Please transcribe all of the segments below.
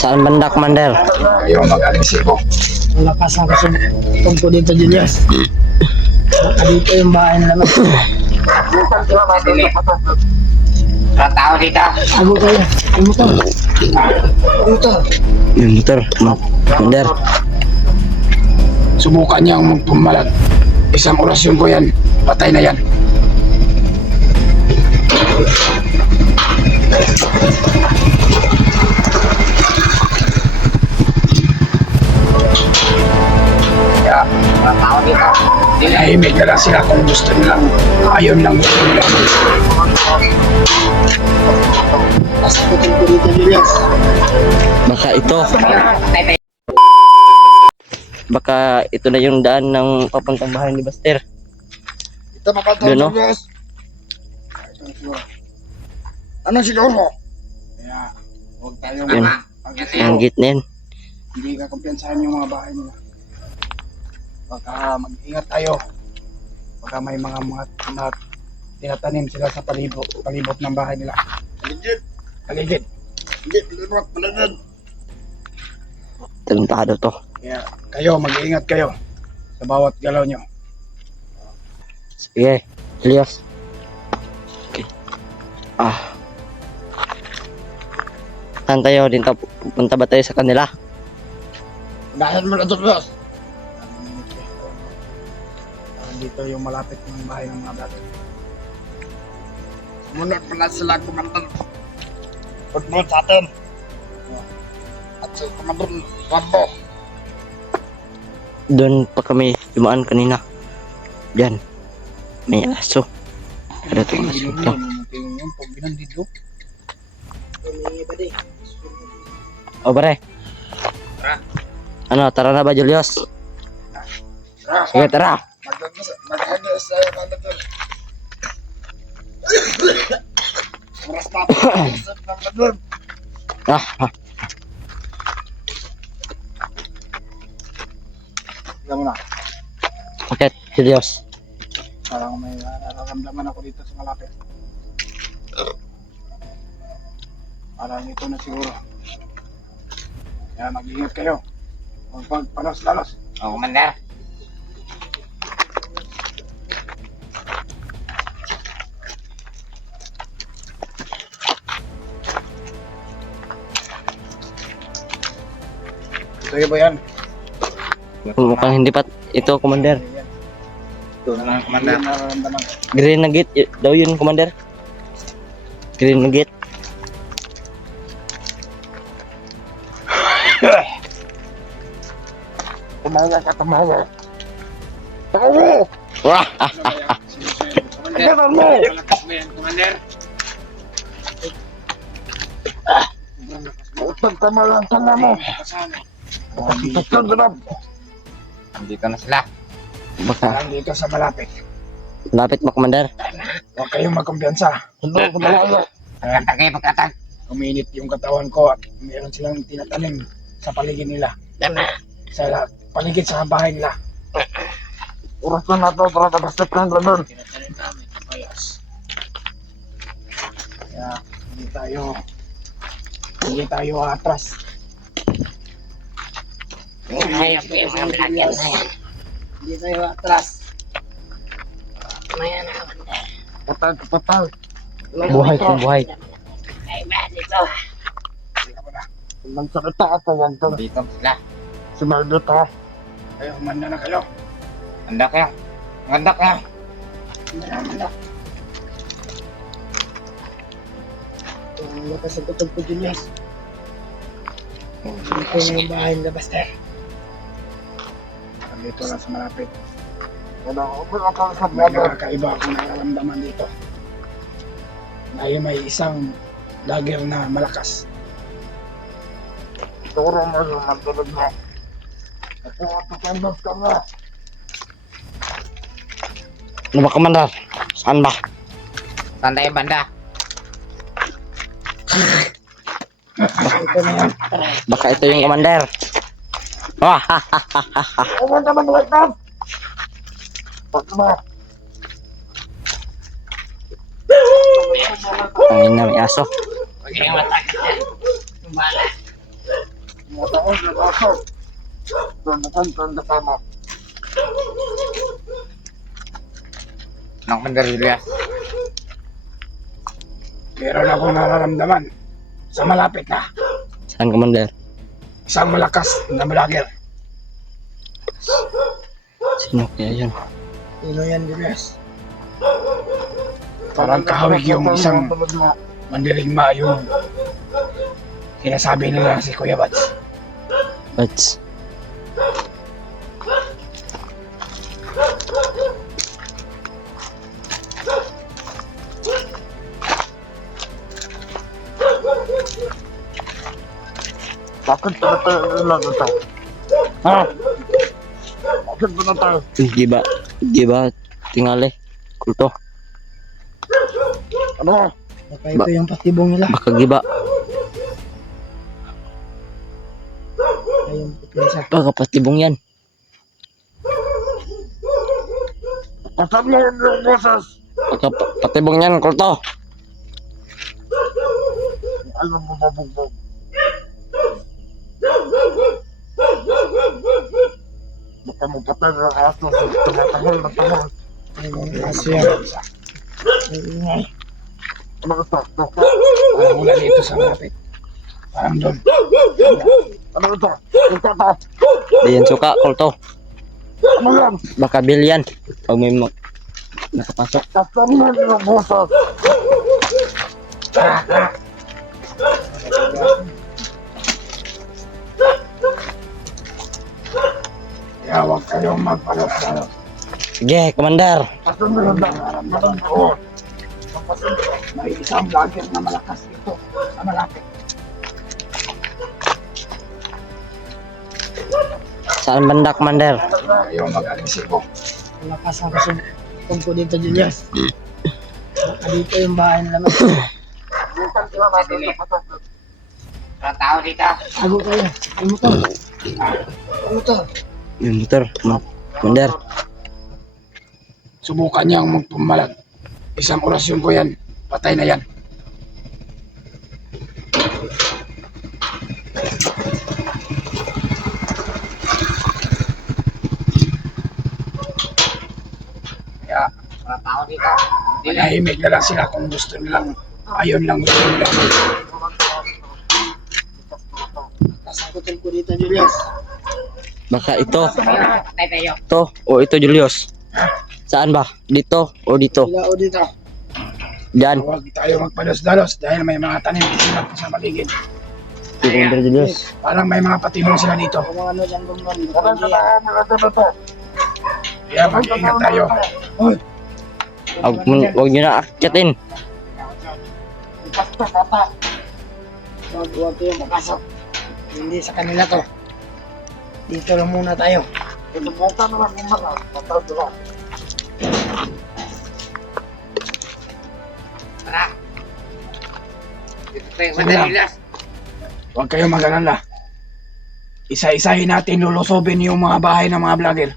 Saan banda, Commander? Ayaw mag-alisibo. Malakas ang tumpo dito, Julius. Baka dito yung bahay naman. Mga tao dito. Abo kayo. Yung motor. Dito. Yung motor, Commander. Subukan niyang magpumalag. Isang orasyon ko yan. Patay na yan. Kaya, mga tao dito. Dinahimik na lang sila kung gusto nilang. Ayon lang gusto nila. Nasa tumpo dito, Julius. Baka ito na yung daan ng papuntang bahay ni Buster. Ito mapatay, Doon, no? Julius. Ano siguro? Kaya, huwag tayong Yun. Ang gate na yan. hindi ka kumpiyansahan yung mga bahay nila. Baka mag-ingat tayo. Baka may mga tinatanim sila sa palibot ng bahay nila. Paligid. Paligid. Talentado to. Kaya kayo, mag-iingat kayo sa bawat galaw nyo. Sige, Elias. Okay. Saan tayo? Punta ba tayo sa kanila? Dahil mo na ito, Diyos. Dito yung malapit ng bahay ng mga bata. Sumunod pala sila, Commander. Pagmunod sa atin. At si Commander Rambo. Doon pa kami dumaan kanina. Diyan. May aso. Ada itong aso to. Tingin yung pag binandito. O pare. Ano, tara na ba, Julius? Sige, tara. Mag-agis tayo, Commander. Oras na po. Commander. Tignan mo na. Bakit, Julius? Parang may nararamdaman ako dito sa malapit. Parang ito na siguro. Kaya mag-ingat kayo. Huwag pagpalos-lalos. Oh, Commander. Sige ba yan? Mukhang hindi pa ito, Commander. Ito na lang, Commander. Nararamdaman. Green na gate daw yun, Commander. Green na gate. Tumawa. Wah! Pagkatan mo! Malakas mo yan, Commander. Pagtama lang tama mo. Pagtama. Nandito na sila. Baka Nandito sa malapit. lapit mo, Commander. Huwag kayong magkumpiyansa. Hindi ko malala. Pagkatag kayo, pagkatag. Uminit yung katawan ko at meron silang tinatanim sa paligid nila. Sa paligid sa bahay nila. Oras na nato para tapos ng doon. Tinatanim namin sa payas. Kaya hindi tayo atras. Hayop ko yung mga vlog yan. Hindi tayo atras. Maya na, Commander. Patal. Buhay kung buhay. Ay, ba, dito. Magsalita ka yan to. Dito sila. Sumaldo ta. Kayo, humanda na kayo. Handa kayo. Handa kayo. Ang lakas ang tumpo, Julius. Dito yung bahay na Buster. Dito lang sa malapit. May kakaiba akong nararamdaman dito. Dahil may isang dagger na malakas. Siguro mo yung magdulog mo. Ako papandas ka na. Ano ba, Commander? Saan ba? Saan tayo, banda? Ito na yan. Baka ito yung Commander. Wah! Ano naman ulit na? Pagkama. Ang ina, may aso. Huwag kayong matakot yan. Bala. Mga taon na kaso. Bukan tanda sama. Ano, Commander Julius? Meron akong nararamdaman sa malapit na Saan, Commander? isang malakas na vlogger. Sino kaya yun? Sino yan, Julius? Parang kahawig yung isang mandirigma yung sinasabi nila si Kuya Bats. Bats. Bakit ba tayo? Ha? Bakit ba tayo? Di ba tingali? Kulto. Ano? Baka ito yung patibong nila. Baka giba. Ayun, putlisa. Baka patibong yan. Pasal mo yung boses. Baka patibong yan, kulto. Alam mo mabugbog. Baka mo patay ng aso sa tumatahol na tahol. Ayun, aso yan. Ay, ingay. Ano ka sa? Parang wala dito sa malapit. Parang doon. Ano ito? Di yan suka, kulto. Ano yan? Baka bil yan. Pag may nakapasok. Kasan mo yung boses. Kaya huwag kayong magpalos-palos. Sige, Commander. Kasan mo yung nararamdaman ko. May isang vlogger na malakas dito sa malapit. Saan banda, Commander? Kayong mag-agresibo. Lakas ang kusog ko dito, Julius. Baka dito yung bahay nila. Mga tao dito. Tago kayo. Ang motor. Ang motor. Yung motor, Commander. Subukan niyang magpumalag. Isang orasyon ko yan. Patay na yan. Kaya Mga tao dito. manahimik na lang sila kung gusto nilang ayon lang gusto nila. Lakas ang kusog ko dito, Julius. Baka ito. Patay tayo. Ito o ito, Julius. Saan ba? Dito o dito? Sila o dito. Diyan. Huwag tayo magpalos-dalos dahil may mga tanim sila sa paligid. Si Commander Julius. Parang may mga patibong sila dito. Ang mga ano dyan gumron. Kaya mag-iingat tayo. Uy, Huwag nyo na akyatin. Huwag kayong makasok. Hindi sa kanila to. Dito lang muna tayo. Tara. Dito tayo, Commander Julius. huwag kayong mag-alala. Isa-isahin natin lulusobin yung mga bahay ng mga vlogger.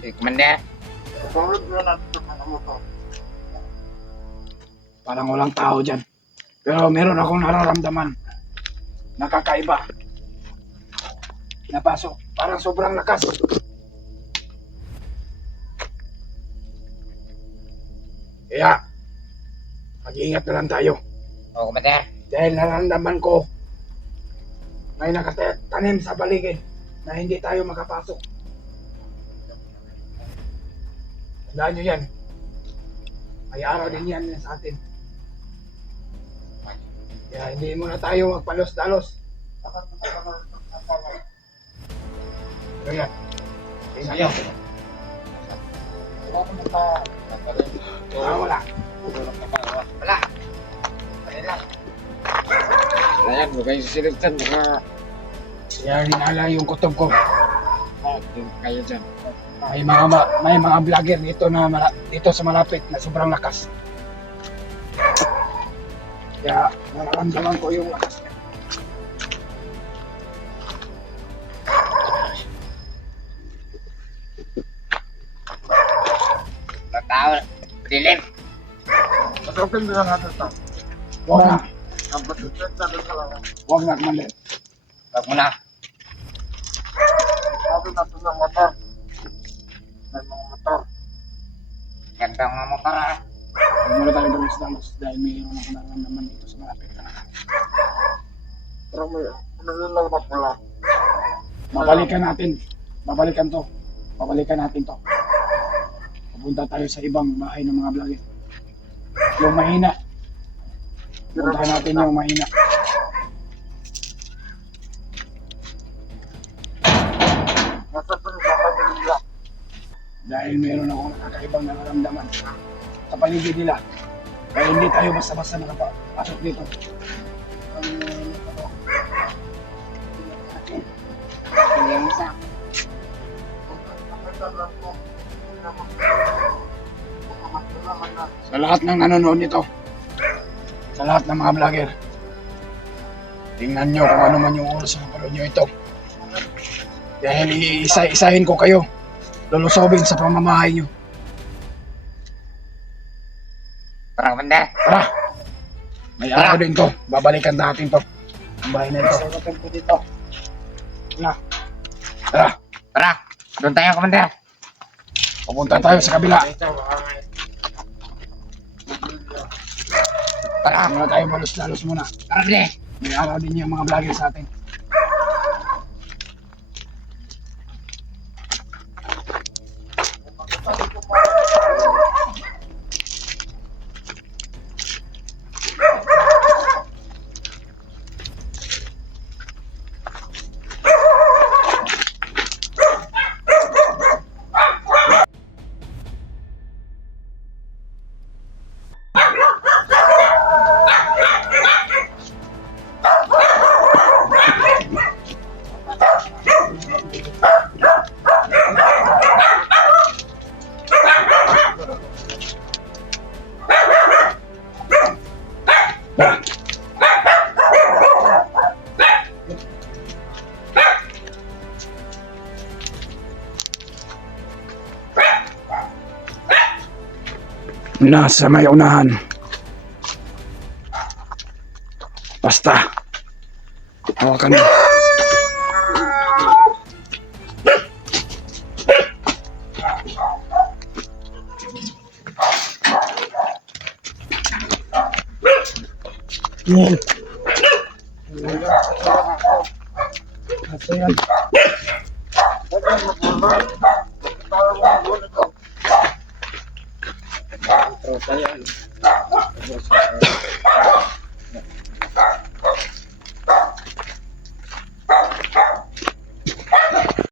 Si Commander. Parang walang tao dyan. Pero meron akong nararamdaman. Nakakaiba. Napasok. Parang sobrang lakas. Kaya, mag-iingat na lang tayo. O, Commander. Dahil nararamdaman ko, may nakatanim sa paligid na hindi tayo makapasok. Tandaan nyo yan. May araw din yan sa atin. Kaya hindi muna tayo magpalos-dalos. Kaya, tingnan nyo. Wala. Wala. Ayun lang. Ayan, huwag kayo sisiliptan. Kaya rinala yung kutob ko. Kayo dyan. May mga vlogger dito na dito sa malapit na sobrang lakas. Kaya nararamdaman ko yung lakas niya. Mga tao. Dilim. Huwag na. Huwag na, Commander. Wag mo na. Sabi na ito ng motor. May mga motor. Ganda ng mga motor ah. Huwag muna tayo dalos-dalos dahil mayroon ako nararamdaman dito sa malapit ka na. Pero may lang na pula. Babalikan natin. Babalikan natin to. Pupunta tayo sa ibang bahay ng mga vlogger. Yung mahina. Puntahan natin yung mahina. Dahil meron akong kakaibang nararamdaman sa paligid nila. Kaya hindi tayo basta-basta nakapasok dito. Hindi mo sa. Sa lahat ng nanonood nito, sa lahat ng mga vlogger, tingnan nyo kung ano man yung oras na napanood nyo ito. Dahil iisa-isahin ko kayo, lulusobin sa pamamahay nyo. Tara, Commander. Tara! May araw din to, babalikan natin to. Ang bahay na ito. Tara! Tara, doon tayo, Commander. Pupunta tayo sa kabila. Tara, Muna tayo malos-dalos muna. tara, Bre. May araw din yung mga vlogger sa atin. Nasa may unahan. Basta. Hawakan mo. Yan. Kaso yan.